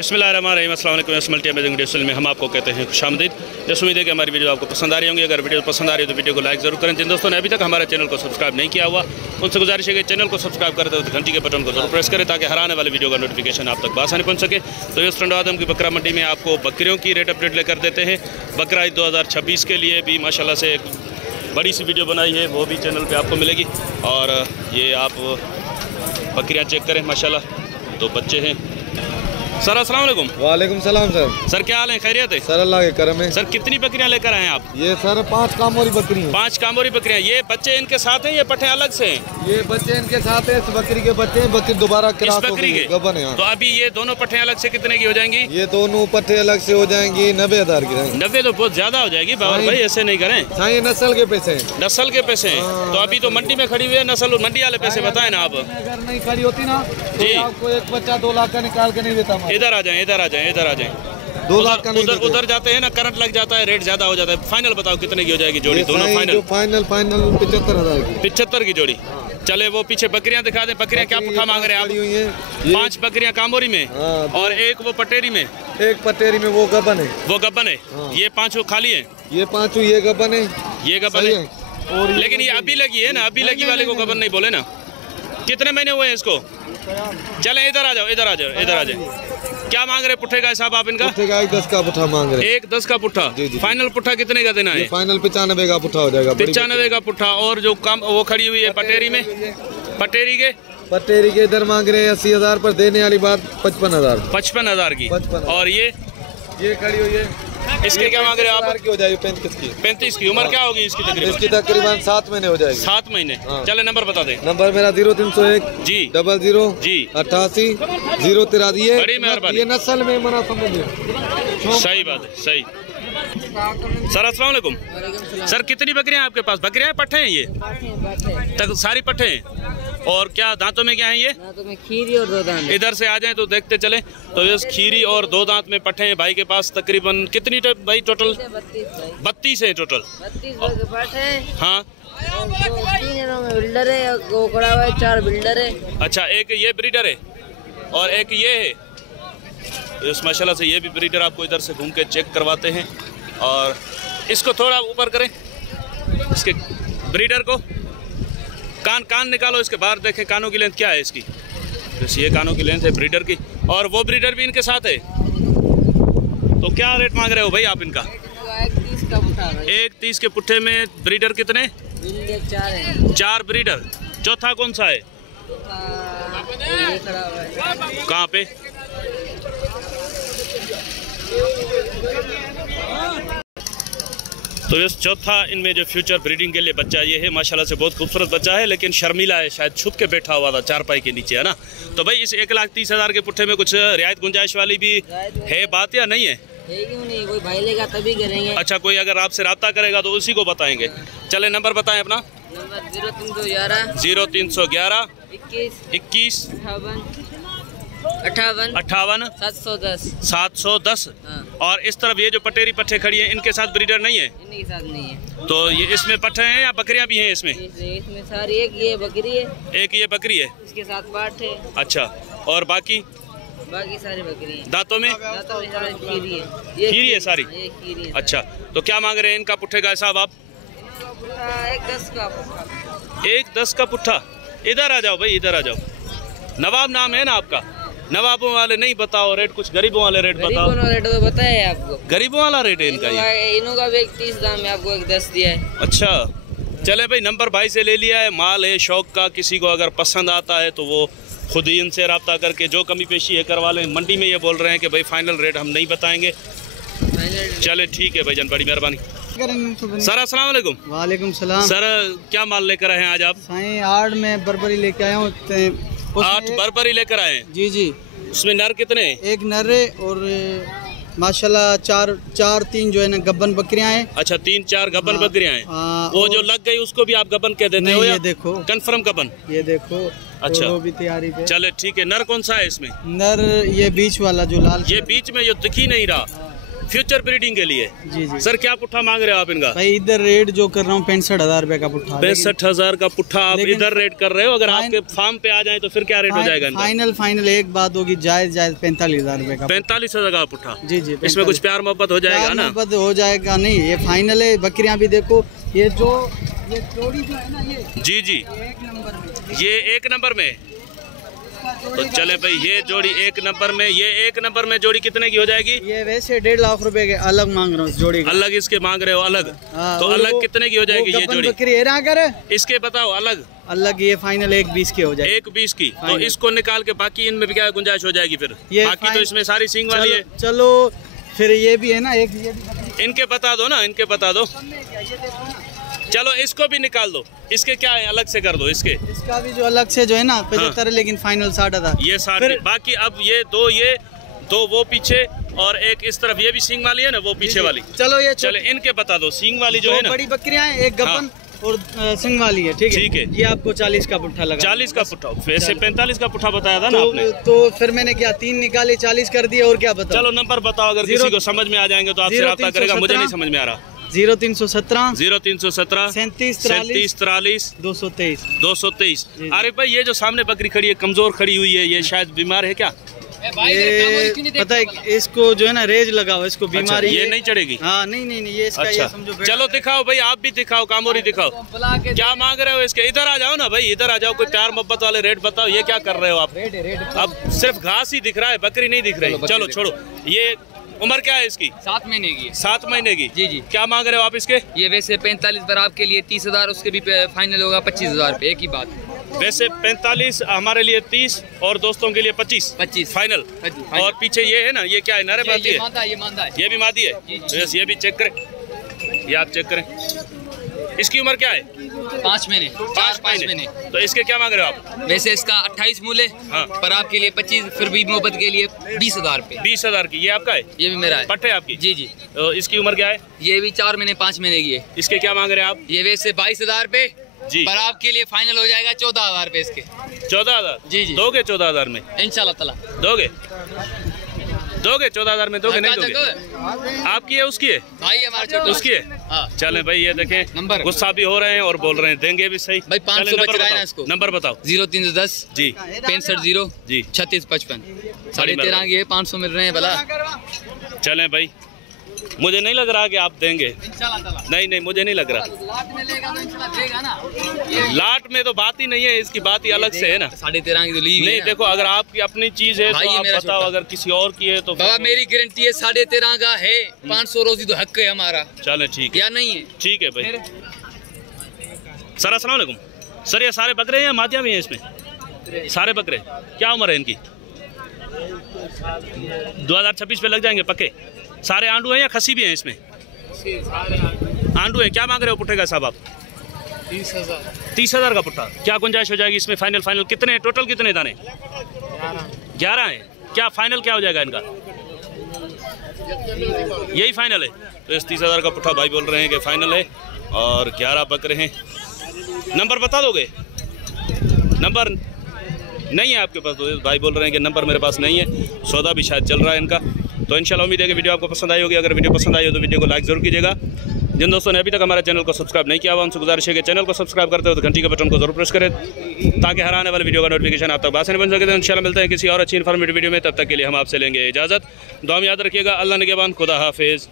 बिस्मिल्लाहिर्रहमानिर्रहीम, अस्सलाम वालेकुम। मल्टी अमेजिंग वीडियो में हम आपको कहते हैं खुशामदीद। जैसे उम्मीद है कि हमारी वीडियो आपको पसंद आ रही होंगी। अगर वीडियो पसंद आ रही है तो वीडियो को लाइक जरूर करें। जिन दोस्तों ने अभी तक हमारे चैनल को सब्सक्राइब नहीं किया हुआ उनसे गुजारिश है कि चैनल को सब्सक्राइब करते हुए घंटी के बटन को जरूर प्रेस करें ताकि हर आने वाली वीडियो का नोटिफिकेशन आप तक आसानी पहुँच सके। तो इस फ्रेंड आदम की बकरा मंडी में आपको बकरियों की रेट अपडेट लेकर देते हैं। बकरा ईद 2026 के लिए भी माशाल्लाह से एक बड़ी सी वीडियो बनाई है, वो भी चैनल पे आपको मिलेगी। और ये आप बकरियां चेक करें, माशाल्लाह तो बच्चे हैं। सर अस्सलाम वालेकुम। वालेकुम सलाम सर। सर क्या हाल है, खैरियत है? सर अल्लाह के करम है। सर कितनी बकरियां लेकर आए हैं आप? ये सर 5 कामोरी बकरी हैं। 5 कामोरी बकरियां। ये बच्चे इनके साथ हैं, ये पट्टे अलग से हैं? ये बच्चे इनके साथ है, इस बकरी के बच्चे हैं। बकरी दोबारा क्रॉस हो बकरी के गबन है। तो अभी ये दोनों पट्टे अलग से कितने की हो जाएंगी? ये दोनों पट्टे अलग से हो जाएंगी 90,000 की रहेंगी। 90 तो बहुत ज्यादा हो जाएगी बाबर भाई, ऐसे नहीं करें। हाँ, ये नस्ल के पैसे हैं। नस्ल के पैसे हैं। तो अभी तो मंडी में खड़ी हुई है, नस्ल मंडी वाले पैसे बताए ना आप। अगर नहीं खड़ी होती ना तो आपको एक बच्चा 2 लाख का निकाल के नहीं देता। इधर आ जाए, इधर आ जाए, इधर आ जाए। 2 लाख का नहीं उधर उधर जाते हैं ना, करंट लग जाता है, रेट ज्यादा हो जाता है। फाइनल बताओ कितने की हो जाएगी जोड़ी? दोनों फाइनल 75,000 की। 75 की जोड़ी। चले वो पीछे बकरियां दिखा दें। बकरियां क्या पुट्ठा मांग रहे हैं आप? 5 बकरियां कामोरी में और एक वो पटेरी में। एक पटेरी में वो गबन है। वो गबन है। ये 5 खाली है। ये 5 ये गबन है। ये गबन है। और लेकिन ये अभी लगी है ना, अभी लगी वाले को गबन नहीं बोले ना। कितने महीने हुए हैं इसको? चले इधर आ जाओ, इधर आ जाओ, इधर आ जाए। क्या मांग रहे पुट्ठे का हिसाब आप इनका? पुट्ठे का 10 का पुट्ठा मांग रहे हैं। 10 का पुट्ठा। फाइनल पुट्ठा कितने का देना है? फाइनल 95 का पुट्ठा हो जाएगा। 95 का पुट्ठा। और जो कम वो खड़ी हुई है पटेरी में, पटेरी के इधर मांग रहे हैं 80,000 पर, देने वाली बात 55,000। 55,000 की। 55। और ये खड़ी हुई है, इसके क्या मांग रहे हैं आप? की हो जाएगी 35 की। 35 की। उम्र क्या होगी इसकी तकरीबन? इसकी तकरीबन 7 महीने हो जाएगी। 7 महीने। चले नंबर बता दे। नंबर मेरा 0301 जी 00 जी 88 083। बड़ी मेहरबानी। ये नस्ल में मना समझिए। सही बात है, सही। सर अस्सलाम वालेकुम। सर कितनी बकरियां आपके पास? बकरियां पट्टे हैं ये? तक सारी पट्टे हैं। और क्या दांतों में क्या है ये? दांतों में खीरी और 2 दांत। इधर से आ जाएं तो देखते चले। तो ये खीरी और 2 दांत में पट्टे हैं भाई के पास। तकरीबन कितनी भाई टोटल? 32 है टोटल। 32 पट्टे। हाँ, 3 बिल्डर है, वो खड़ा हुआ है, 4 बिल्डर है। अच्छा, एक ये ब्रीडर है और एक ये है। तो इस माशाल्लाह से ये भी ब्रीडर आपको इधर से घूम के चेक करवाते हैं। और इसको थोड़ा ऊपर करें, इसके ब्रीडर को। कान निकालो इसके बाहर, देखें कानों की लेंथ क्या है इसकी। बस ये कानों की लेंथ है ब्रीडर की। और वो ब्रीडर भी इनके साथ है। तो क्या रेट मांग रहे हो भाई आप इनका? 130 का पुट्ठा है। 130 के पुट्ठे में ब्रीडर कितने? 4 है। 4 ब्रीडर। चौथा कौन सा है? ये खड़ा हुआ है। कहाँ पे? तो ये चौथा इनमें जो फ्यूचर ब्रीडिंग के लिए बच्चा ये है, माशाल्लाह से बहुत खूबसूरत बच्चा है, लेकिन शर्मीला है, शायद छुप के बैठा हुआ था चारपाई के नीचे, है ना। तो भाई इस 1,30,000 के पुट्ठे में कुछ रियायत गुंजाइश वाली भी है बात या नहीं है? क्यों नहीं, कोई भाई लेगा तभी करेंगे। अच्छा, कोई अगर आपसे रब्ता करेगा तो उसी को बताएंगे। चले नंबर बताएं अपना। नंबर 0311 0311 21 58 710 710। और इस तरफ ये जो पटेरी पट्टे खड़ी हैं, इनके साथ ब्रीडर नहीं है? इनके साथ नहीं है। तो ये इसमें पट्टे हैं या बकरियां भी हैं इसमें? इसमें सारी एक ये बकरी है, एक ये बकरी है, इसके साथ पाठ है। अच्छा, और बाकी सारी बकरी हैं। दांतों में खीरी है। खीरी है सारी। ये खीरी है। अच्छा, तो क्या मांग रहे हैं इनका पुट्ठे का हिसाब आप? 110 का पुट्ठा। 110 का पुट्ठा। इधर आ जाओ भाई, इधर आ जाओ। नवाब नाम है ना आपका? नवाबों वाले नहीं बताओ रेट, कुछ गरीबों वाले रेट बताओ। रेट तो बताया है आपको। गरीबों वाला रेट है इनका? इनों का भी 30 दाम है, आपको 10 दिया है। अच्छा, चले भाई नंबर भाई से ले लिया है। माल है शौक का, किसी को अगर पसंद आता है तो वो खुद ही इनसे रब्ता करके जो कमी पेशी है करवा लें। मंडी में ये बोल रहे हैं कि भाई फाइनल रेट हम नहीं बताएंगे। चले ठीक है भाईजान, बड़ी मेहरबानी। सर अस्सलाम वालेकुम। वालेकुम सलाम। सर क्या माल लेकर आए हैं आज आप? साईं 8 में बर्बरी लेके आया हूँ। 8 बर्बरी लेकर आए हैं? जी जी। उसमें नर कितने? एक नर है और माशाल्लाह 4-3 जो है ना गब्बन बकरियां हैं। अच्छा, 3-4 गब्बन बकरियां हैं। वो जो लग गई उसको भी आप गब्बन कह देते हो? ये देखो कंफर्म गब्बन। ये देखो। अच्छा, वो भी तैयारी पे। चले ठीक है। नर कौन सा है इसमें? नर ये बीच वाला जो लाल, ये बीच में जो दिख ही नहीं रहा, फ्यूचर ब्रीडिंग के लिए। जी जी सर क्या पुट्ठा मांग रहे हो आप इनका? भाई इधर रेट जो कर रहा हूँ 65,000 रुपए का पुट्ठा। 65,000 का पुट्ठा आप लेकिन इधर रेट कर रहे हो, अगर आपके फार्म पे आ जाए तो फिर क्या रेट हो जाएगा इनका? फाइनल एक बात होगी, जायज 45,000 रुपए का। 45,000 का पुट्ठा? जी जी। इसमें कुछ प्यार मोहब्बत हो जाएगा ना? मोहब्बत हो जाएगा नहीं, ये फाइनल है। बकरियां भी देखो, ये जोड़ी जो है ना, ये जी जी एक नंबर में, ये एक नंबर में। तो चले भाई ये जोड़ी एक नंबर में, ये एक नंबर में जोड़ी कितने की हो जाएगी? ये वैसे 1.5 लाख रुपए के अलग मांग रहा हूँ जोड़ी का। अलग इसके मांग रहे हो अलग? तो अलग कितने की हो जाएगी ये जोड़ी? बकरी है ना, कर इसके बताओ अलग अलग ये फाइनल 1.20 की हो जाएगी। 1.20 की। तो इसको निकाल के बाकी इनमें भी क्या गुंजाइश हो जाएगी फिर? बाकी तो इसमें सारी सींग वाली है। चलो फिर ये भी है ना, एक ये भी इनके बता दो ना, इनके बता दो। चलो इसको भी निकाल दो, इसके क्या है अलग से कर दो। इसका भी जो अलग से जो है ना 75 है, लेकिन फाइनल 60,000। ये 60। बाकी अब ये दो वो पीछे और एक इस तरफ ये भी सींग वाली है ना, वो पीछे वाली। चलो ये चले इनके बता दो। सींग वाली जो है ना, बड़ी बकरियां हैं, एक गब्बन और सिंग वाली है। ठीक है, ये आपको 40 का पुट्ठा लगा। 40 का पुट्ठा? वैसे 45 का पुट्ठा बताया था ना आपने। तो फिर मैंने क्या 3 निकाले, 40 कर दिए, और क्या बताओ। चलो नंबर बताओ, अगर किसी को समझ में आ जाएंगे तो आपसे रब्ता करेगा, मुझे नहीं समझ में आ रहा। 0317 37 43 223। 223। अरे भाई ये जो सामने बकरी खड़ी है, कमजोर खड़ी हुई है, ये शायद बीमार है क्या? ये पता है, इसको जो है ना रेज लगा हुआ, इसको बीमारी। ये नहीं चढ़ेगी? हाँ नहीं ये इसका। अच्छा, ये समझो। चलो दिखाओ भाई, आप भी दिखाओ, कामोरी दिखाओ, क्या मांग रहे हो इसके? इधर आ जाओ ना भाई, इधर आ जाओ, कोई प्यार मोहब्बत वाले रेट बताओ। ये क्या कर रहे हो आप? अब सिर्फ घास ही दिख रहा है, बकरी नहीं दिख रही। चलो छोड़ो। ये उम्र क्या है इसकी? 7 महीने की है। 7 महीने की? जी जी। क्या मांग रहे हो आप इसके? ये वैसे 45 पर आपके लिए 30,000, उसके भी फाइनल होगा 25,000 पे, एक ही बात। वैसे 45 हमारे लिए 30 और दोस्तों के लिए 25 फाइनल। और पीछे ये है ना, ये क्या है? नर है? ये मादा है। ये भी मादी है? बस ये भी चेक करें, ये आप चेक करें। इसकी उम्र क्या है? 5 महीने। 5 महीने। तो इसके क्या मांग रहे हो आप? वैसे इसका 28 मूल्य है। हाँ। पर आपके लिए 25, फिर भी मोहब्बत के लिए 20,000 पे। 20,000 की। ये आपका है? ये भी मेरा है। पट्टे आपकी? जी जी। तो इसकी उम्र क्या है? ये भी 4 महीने 5 महीने की है। इसके क्या मांग रहे हैं आप? ये वैसे 22,000 पे जी। पर आपके लिए फाइनल हो जाएगा 14,000 पे इसके। 14,000? जी जी। दोगे 14,000 में? इंशाल्लाह ताला दोगे 14,000 में? दोगे नहीं दोगे? आपकी है उसकी है? भाई हमारा छोटा उसकी है। हाँ। चले भाई ये देखें, नंबर गुस्सा भी हो रहे हैं और बोल रहे हैं, देंगे भी सही भाई। 500 बच रहा है ना इसको। नंबर बताओ। 0310 जी 65 जी 3655। 13.5 की है, 500 मिल रहे हैं भला। चलें भाई, मुझे नहीं लग रहा कि आप देंगे। नहीं मुझे नहीं लग रहा। लाट में तो बात ही नहीं है, इसकी बात ही अलग से है ना। 13.5 की तो ली नहीं देखो, अगर आपकी अपनी चीज है तो आप बताओ, अगर किसी और की है तो बाबा मेरी गारंटी है 13.5 का है। 500 रोजी तो हक है हमारा। चले ठीक है, या नहीं है? ठीक है भाई। सर अस्सलाम वालेकुम। सर ये सारे बकरे हैं या मादियाँ भी हैं इसमें? सारे बकरे। क्या उम्र है इनकी? 2026 पे लग जाएंगे पक्के? सारे आंडू हैं या खसी भी हैं इसमें? आंडू है। क्या मांग रहे हो पुट्ठे का साहब आप? 30,000 का पुट्ठा। क्या गुंजाइश हो जाएगी इसमें? फाइनल कितने हैं? टोटल कितने दाने? 11 हैं। क्या फाइनल क्या हो जाएगा इनका? यही फाइनल है? तो इस 30,000 का पुट्ठा भाई बोल रहे हैं कि फाइनल है और 11 बकरे हैं। नंबर बता दोगे? नंबर नहीं है आपके पास? तो भाई बोल रहे हैं कि नंबर मेरे पास नहीं है, सौदा भी शायद चल रहा है इनका। तो इंशाल्लाह उम्मीद है कि वीडियो आपको पसंद आई होगी। अगर वीडियो पसंद आई हो तो वीडियो को लाइक जरूर कीजिएगा। जिन दोस्तों ने अभी तक हमारे चैनल को सब्सक्राइब नहीं किया हुआ, उनसे गुजारिश है कि चैनल को सब्सक्राइब करते हो तो घंटी के बटन को जरूर प्रेस करें, ताकि हर आने वाले वीडियो का नोटिफिकेशन आप तक बासानी बन सके। तो इंशाल्लाह मिलते हैं किसी और अच्छी इन्फॉर्मेटिव वीडियो में, तब तक के लिए हम आपसे लेंगे इजाज़त। दुआ में याद रखिएगा। अल्लाह निगहबान, खुदा हाफिज़।